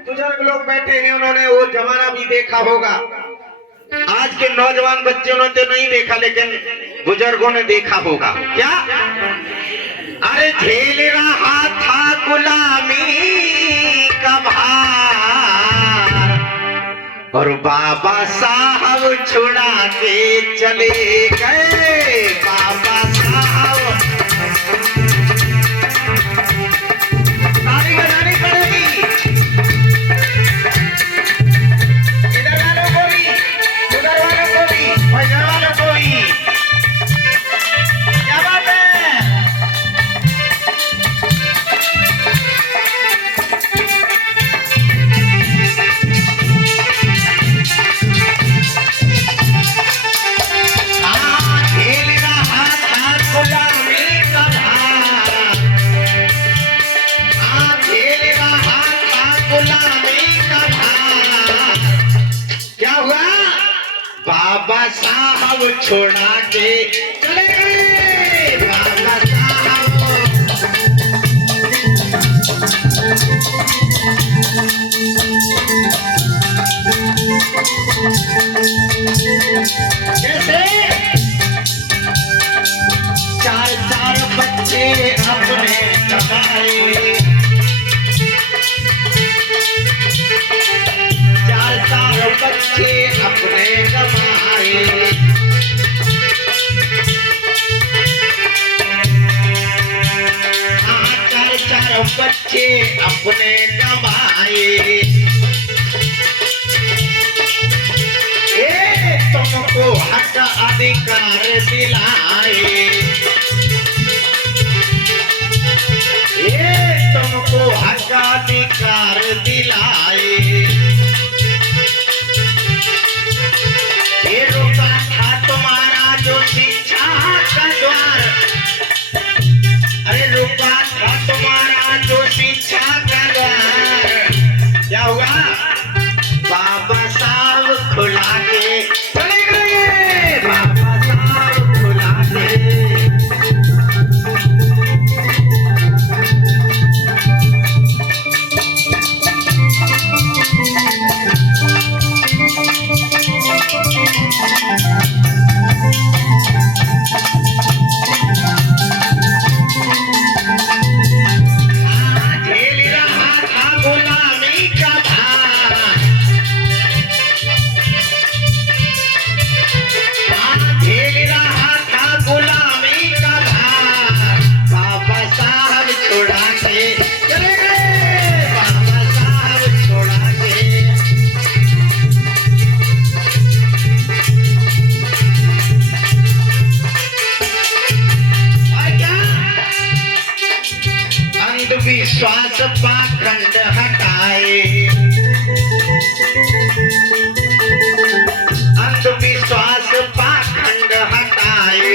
बुजुर्ग लोग बैठे हैं, उन्होंने वो जमाना भी देखा होगा। आज के नौजवान बच्चों ने तो नहीं देखा, लेकिन बुजुर्गों ने देखा होगा। क्या? अरे झेल रहा था गुलामी का भार और बाबा साहब छुड़ा के चले गए। बाबा साहब ताली बजानी पड़ेगी। इधर वालों को भी, उधर वालों को भी, और इधर वालों को भी। क्या बात है? बाबा साहब छोड़ा के चले गए। बाबा साहब कैसे? चार चार बच्चे अपने कमाए, चार चार बच्चे अपने कमाए। हाँ, चार चार बच्चे अपने कमाए। तुमको हक अधिकार दिलाए, तुमको हक अधिकार दिलाए। ये रुका था तुम्हारा जो शिक्षा का द्वार, अरे रुका था तुम्हारा जो शिक्षा का द्वार। क्या हुआ? बाबा साहब खुला के चले गए। बाबा साहब खुला के। विश्वास पाखंड हटाए, अंधविश्वास पाखंड हटाए,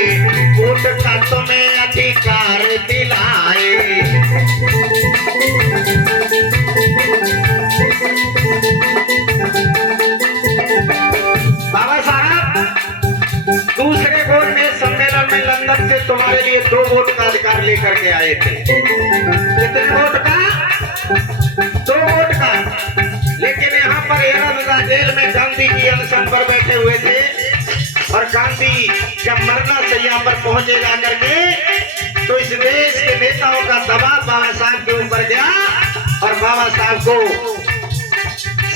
वोट का तुम्हें अधिकार दिलाए। बाबा साहब दूसरे वोट में सम्मेलन में लंदन से तुम्हारे लिए 2 वोट का अधिकार लेकर के आए थे। कितने वोट का? 2 वोट का। लेकिन यहाँ पर एरादा जेल में गांधी जी अनशन पर बैठे हुए थे और गांधी जब मरना सैया पर पहुंचे जा करके तो इस देश के नेताओं का दबाव बाबा साहब के ऊपर गया और बाबा साहब को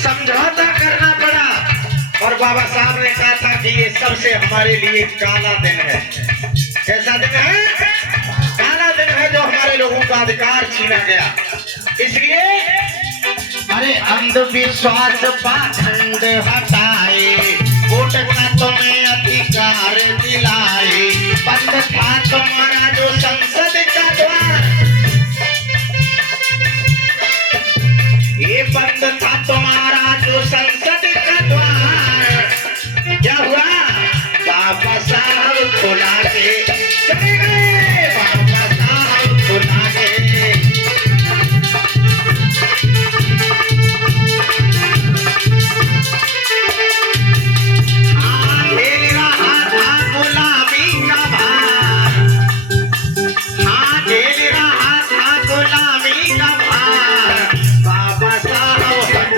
समझौता करना पड़ा। और बाबा साहब ने कहा था कि ये सबसे हमारे लिए काला दिन है। कैसा दिन है? काला दिन है जो हमारे लोगों का अधिकार छीना गया। इसलिए अरे अंधविश्वास पाखंड हटाए, वोट का तुम्हें अधिकार दिलाए। बंद था तुम्हारा जो संसद का द्वार, ये बंद था तुम्हारा जो संसद का द्वार। क्या हुआ? बाबा साहब खुला के चले गए। बाबा साहब खुला के। झेल रहा था गुलामी का भार, झेल रहा था गुलामी का भार। बाबा साहब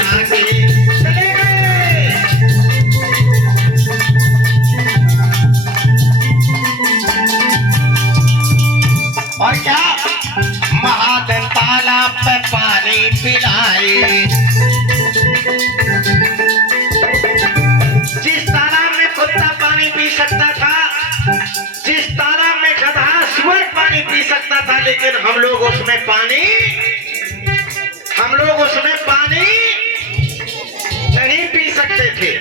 जिस तालाब में कुत्ता पानी पी सकता था, जिस तालाब में गधा सुअर पानी पी सकता था, लेकिन हम लोग उसमें पानी नहीं पी सकते थे।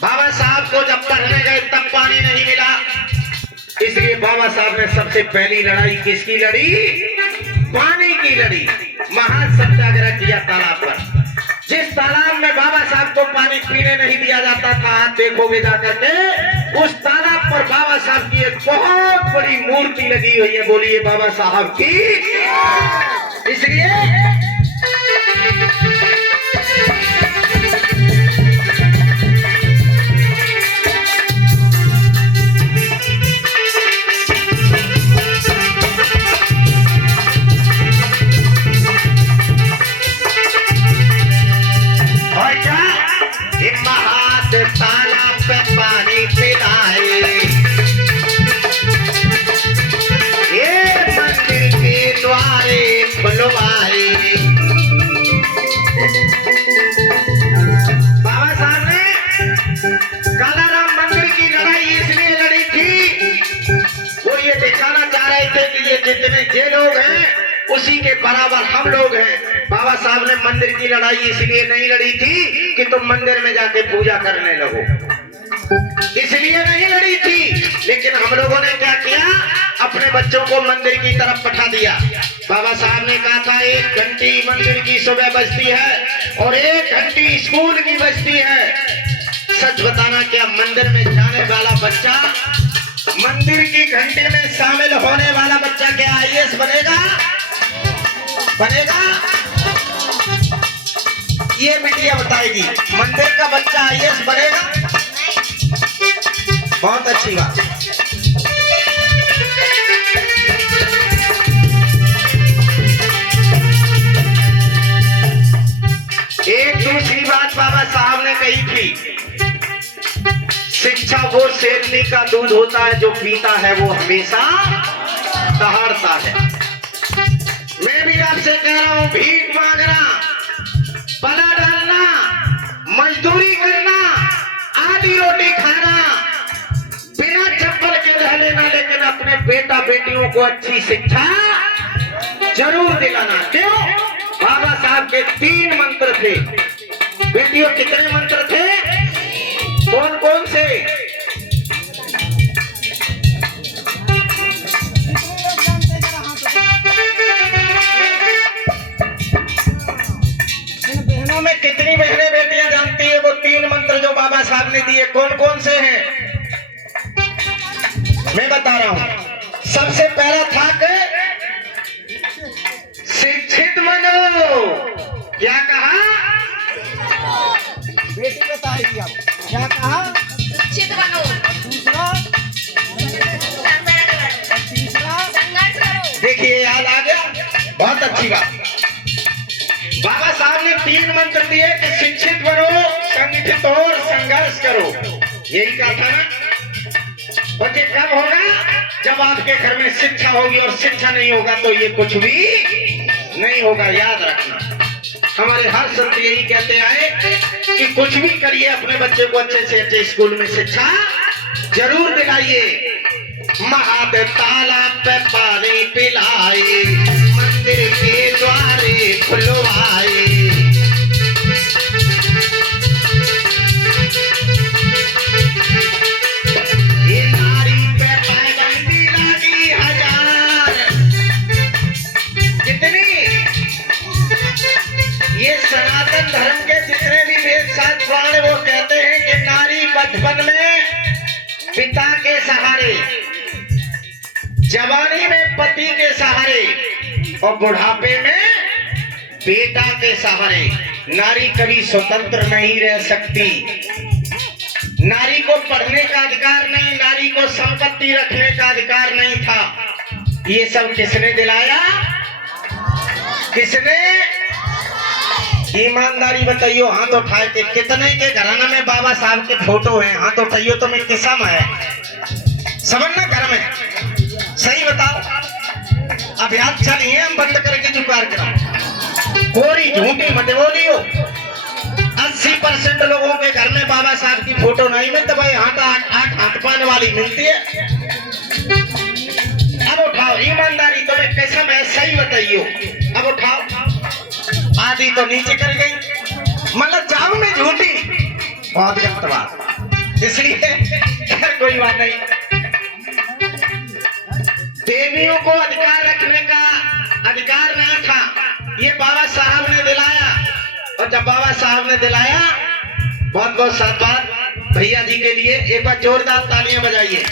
बाबा साहब को जब पढ़ने गए तब पानी नहीं मिला, इसलिए बाबा साहब ने सबसे पहली लड़ाई किसकी लड़ी? पानी की लड़ी। महान सत्याग्रह किया तालाब पर। जिस तालाब में बाबा साहब को पानी पीने नहीं दिया जाता था, आप देखोगे जाकर के उस तालाब पर बाबा साहब की एक बहुत बड़ी मूर्ति लगी हुई है। बोलिए बाबा साहब की। इसलिए तालाब पे पानी पिलाए, ये मंदिर के द्वारे खुलवाए। बाबा साहब ने कालाराम मंदिर की लड़ाई इसलिए लड़ी थी, वो ये दिखाना चाह रहे थे कि ये जितने ये लोग हैं उसी के बराबर हम लोग हैं। बाबा साहब ने मंदिर की लड़ाई इसलिए नहीं लड़ी थी कि तुम मंदिर में जाके पूजा करने लगो, इसलिए नहीं लड़ी थी। लेकिन हम लोगों ने क्या किया? अपने बच्चों को मंदिर की तरफ पठा दिया। बाबा साहब ने कहा था 1 घंटी मंदिर की सुबह बजती है और 1 घंटी स्कूल की बजती है। सच बताना, क्या मंदिर में जाने वाला बच्चा, मंदिर की घंटे में शामिल होने वाला बच्चा क्या IAS बनेगा? ये मीडिया बताएगी। मंदिर का बच्चा IAS बनेगा? बहुत अच्छी बात। एक दूसरी बात बाबा साहब ने कही थी, शिक्षा वो शेरनी का दूध होता है, जो पीता है वो हमेशा दहाड़ता है। मैं भी आपसे कह रहा हूं, भीख मांगना, पला डालना, मजदूरी करना, आधी रोटी खाना, बिना चप्पल के रह लेना, लेकिन अपने बेटा बेटियों को अच्छी शिक्षा जरूर दिलाना। क्यों? बाबा साहब के 3 मंत्र थे। बेटियों, कितने मंत्र थे? कौन कौन से? बहनों में कितनी बहनें बेटियां जानती है वो 3 मंत्र जो बाबा साहब ने दिए? कौन कौन से हैं? मैं बता रहा हूं। सबसे पहला था कि शिक्षित बनो। क्या कहा? बेटी बताएगी आप। क्या कहा? शिक्षित बनो। दूसरा? तीसरा? संघर्ष करो। देखिए, याद आ गया। बहुत अच्छी बात। बाबा साहब ने 3 मंत्र दिए कि शिक्षित बनो, संगठित हो और संघर्ष करो। यही कहा था ना। और ये कब होगा? जब आपके घर में शिक्षा होगी, और शिक्षा नहीं होगा तो ये कुछ भी नहीं होगा। याद रखना, हमारे हर संत यही कहते आए कि कुछ भी करिए, अपने बच्चे को अच्छे से अच्छे स्कूल में शिक्षा जरूर दिलाइए। महादेव तालाब पे पानी पिलाए, मंदिर के द्वारे खुलवाए। ये नारी पे पाबंदी लगी 1000। कितनी? ये सनातन धर्म के जितने भी वेद शास्त्र पुराण वो कहते हैं कि नारी बचपन में पिता के सहारे, जवानी में पति के सहारे और बुढ़ापे में बेटा के सहारे। नारी कभी स्वतंत्र नहीं रह सकती। नारी को पढ़ने का अधिकार नहीं, नारी को संपत्ति रखने का अधिकार नहीं था। ये सब किसने दिलाया? किसने? ईमानदारी बताइयो, हाथ उठाए के कितने के घराना में बाबा साहब के फोटो हैं? हाथ उठाइयो तो मैं किसम है समझना घर में। सही बताओ। अभ्यास चलिए, हम बंद करके जुगाड़ कराओ। कोरी झूठी मत बोलियो। 80% लोगों के घर में बाबा साहब की फोटो नहीं मिलती भाई, आठ हाथ पाने वाली मिलती है। अब उठाओ, ईमानदारी तुम्हें कसम है, सही बताइयो। अब उठाओ। आधी तो नीचे कर गई, मतलब जाऊं मैं झूठी, बहुत गलत बात, इसलिए कोई बात नहीं। देवियों को अधिकार रखने का अधिकार नहीं था, ये बाबा साहब ने दिलाया। और जब बाबा साहब ने दिलाया, बहुत बहुत साधुवाद भैया जी के लिए, एक बार जोरदार तालियां बजाइए।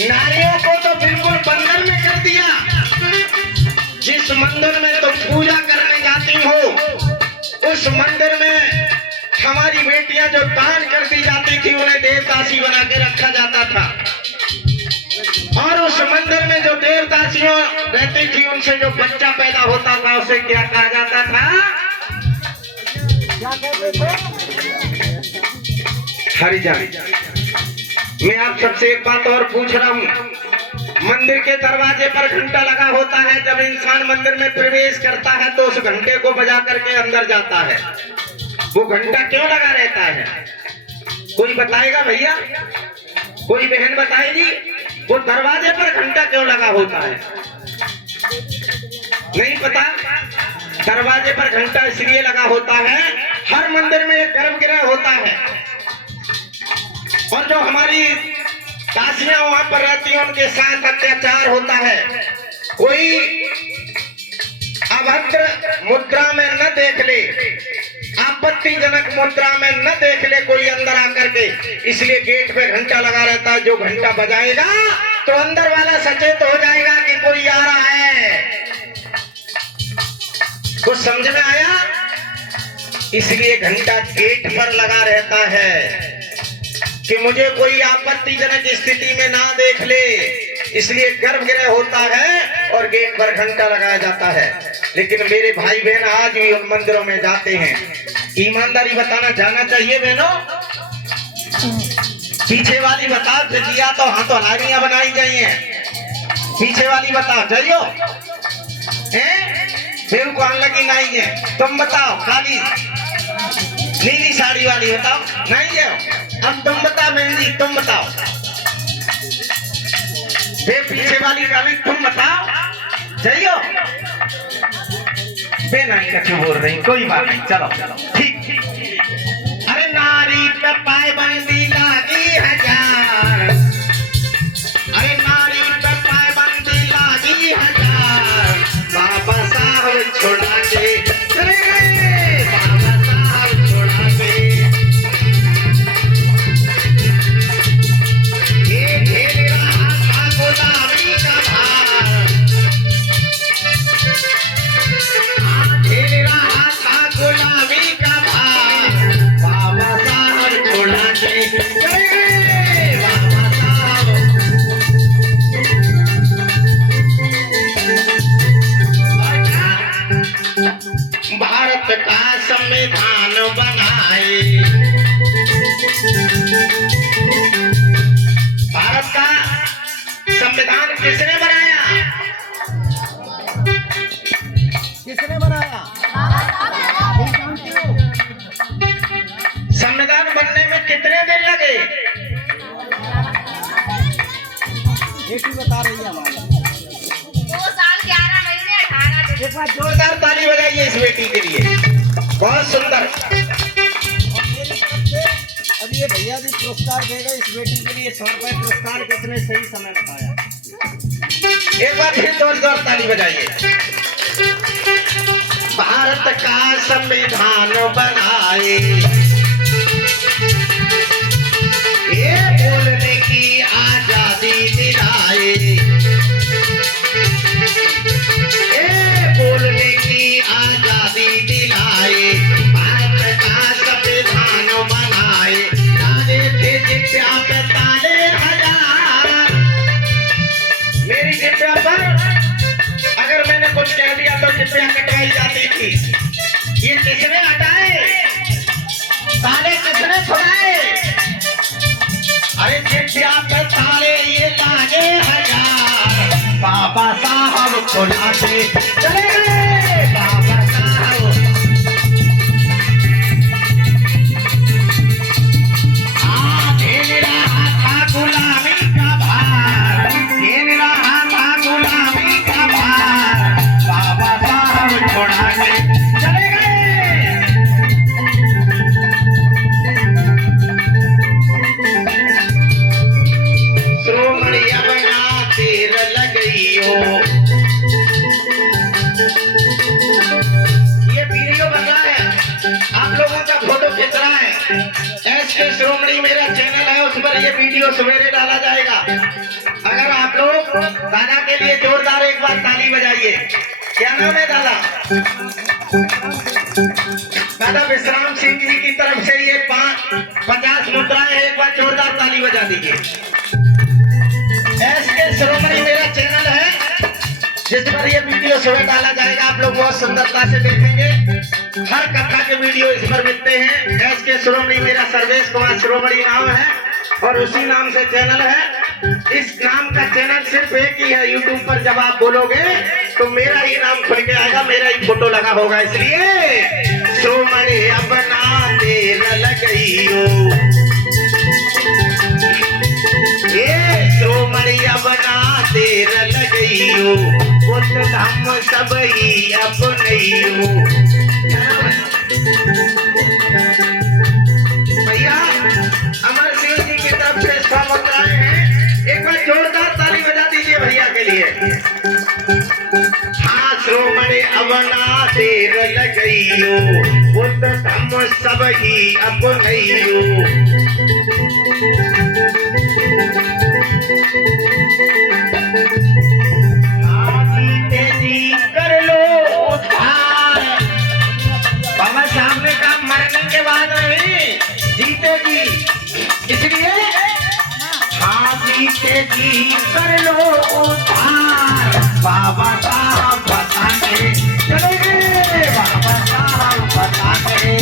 नारियों को तो बिल्कुल बंधन में कर दिया। जिस मंदिर में तुम पूजा करने जाती हो, उस मंदिर में हमारी बेटियां जो दान कर दी जाती थी, उन्हें देवदासी बना के रखा जाता था। और उस मंदिर में जो देवदासियों रहती थी, उनसे जो बच्चा पैदा होता था, उसे क्या कहा जाता था? हरिजन। मैं आप सबसे एक बात और पूछ रहा हूँ, मंदिर के दरवाजे पर घंटा लगा होता है। जब इंसान मंदिर में प्रवेश करता है तो उस घंटे को बजा करके अंदर जाता है। वो घंटा क्यों लगा रहता है? कोई बताएगा भैया? कोई बहन बताएगी? वो दरवाजे पर घंटा क्यों लगा होता है? नहीं पता? दरवाजे पर घंटा इसलिए लगा होता है, हर मंदिर में एक गर्भगृह होता है, और जो हमारी दासियां वहां पर रहती हैं, उनके साथ अत्याचार होता है। कोई अभद्र मुद्रा में न देख ले, आपत्तिजनक मुद्रा में न देख ले कोई अंदर आकर के, इसलिए गेट पे घंटा लगा रहता है। जो घंटा बजाएगा तो अंदर वाला सचेत हो जाएगा कि कोई आ रहा है। कुछ समझ में आया? इसलिए घंटा गेट पर लगा रहता है कि मुझे कोई आपत्तिजनक स्थिति में ना देख ले, इसलिए गर्भगृह होता है और गेट पर घंटा लगाया जाता है। लेकिन मेरे भाई बहन आज भी उन मंदिरों में जाते हैं। ईमानदारी बताना जाना चाहिए बहनों। पीछे वाली बताओ, जिया तो हाँ तो हलारियां बनाई चाहिए। पीछे वाली बताओ, जाइयो फिर कौन लगी नहीं है? तुम बताओ, काली नीली साड़ी वाली बताओ, नहीं है? अब तुम बताओ मेहंदी, तुम बताओ। फिर पीछे वाली काली, तुम बताओ, जाइयो। नहीं कछु बोल रही, कोई बात नहीं, चलो ठीक। अरे नारी पे पायबंदी लागी हजार, अरे नारी पे पायबंदी लागी हजार, बाबा साहब छोड़ा के चले गए, बाबा साहब छोड़ा के। ये घेर रहा था गुलामी का भार, गुलामी का भार, बाबा साहब छोड़ा के गए, बाबा साहब। भारत का संविधान बनाए, भारत का संविधान किसने बनाया? किसने बनाया? संविधान बनने में कितने दिन लगे? ये बता रही है हमारा 2 साल 11 महीने 18 दिन। एक बार जोरदार ताली बजाइए इस बेटी के लिए, बहुत सुंदर। अब ये भैया भी पुरस्कार देगा इस बेटी के लिए 100 रुपए पुरस्कार, किसने सही समय बताया। एक बार फिर जोरदार ताली बजाइए। भारत का संविधान बनाए, ये बोलने की आजादी दिलाए, ये बोलने की आजादी दिलाए, भारत का संविधान बनाए, ताले थे जित्या पे ताले हजार। मेरी जित्या पर अगर मैंने कुछ कह दिया तो जित्या कटवाई जाती थी। ये किसने छोड़ा के चले गए बाबा साहब। झेल रहा था गुलामी का भार, झेल रहा था गुलामी का भार, बाबा साहब छोड़ा के चले गए। श्रोमणी बना तेर लगइयो। ये वीडियो बन रहा है, आप लोगों का फोटो खींच रहा है। SK श्रोमणी मेरा चैनल है, उस पर ये वीडियो सवेरे डाला जाएगा। अगर आप लोग दादा के लिए जोरदार एक बार ताली बजाइए। क्या नाम है दादा? दादा विश्राम सिंह जी की तरफ से ये 50 मुद्राएं, एक बार जोरदार ताली बजा दीजिए। SK श्रोमणी मेरा चैनल है, जिस पर ये वीडियो सुबह डाला जाएगा। आप लोग बहुत सुंदरता से देखेंगे। हर कथा के वीडियो इस पर मिलते हैं। SK श्रोमणी मेरा सर्वेश कुमार श्रोमणी नाम है और उसी नाम से चैनल है। इस नाम का चैनल सिर्फ एक ही है यूट्यूब पर। जब आप बोलोगे तो मेरा ही नाम खुल के आएगा, मेरा ही फोटो लगा होगा। इसलिए श्रोमणी अपना तेर लगइयो, ये श्रोमणी अपना तेर लगइयो, बुद्ध धम्म सब ही अपनइयो। भैया अमर सिंह जी की तरफ से 100 मुद्राएं हैं, एक बार जोरदार ताली बजा दीजिए भैया के लिए। हाँ, श्रोमणी अपना तेर लगइयो, बुद्ध धम्म सब ही अपनइयो। कर लो उद्धार। बाबा साहब ने कहा मरने के बाद नहीं, जीतेगी। इसलिए हाँ, जीतेगी कर लो उद्धार, बाबा साहब बताने चले गए, बाबा साहब बताने।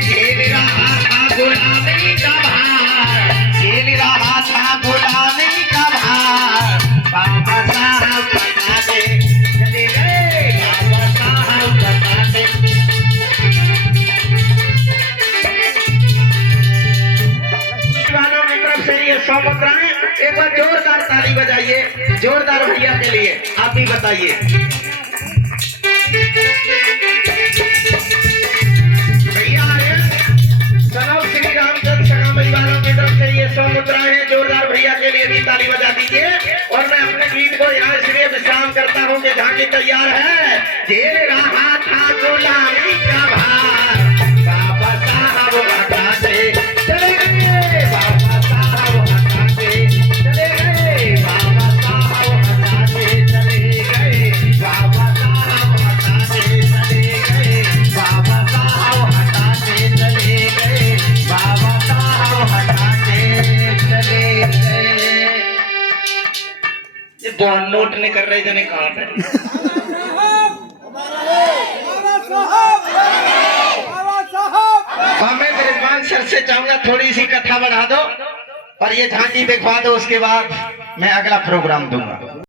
झेल रहा था गुलामी का भार, झेल रहा था गुलामी का भार, बाबा साहब बताने चले गए, बाबा साहब बताने। वालों की तरफ से ये 100 मुद्राएं, एक बार जोरदार ताली बजाइए, जोरदार भैया के लिए। आप भी बताइए भैया। सनौ श्री रामचंद्र सगामई वालों की तरफ से ये 100 मुद्राएं हैं, जोरदार भैया के लिए भी ताली बजा दीजिए। और मैं अपने गीत को यहाँ इसलिए विश्राम करता हूँ कि झांकी तैयार है। झेल रहा था गुलामी का भार, बाबा साहब बताते चले गए, बाबा साहब बताते चले गए, बाबा साहब बताते चले गए, बाबा साहब बताते चले गए, बाबा साहब हटाते चले गए, बाबा साहब हटाते चले गए। ये बॉन्ड नोट नहीं कर रहे जने कहाँ पे। मैं विद्वान सर से चाहूंगा थोड़ी सी कथा बढ़ा दो और ये झांकी दिखवा दो, उसके बाद मैं अगला प्रोग्राम दूंगा।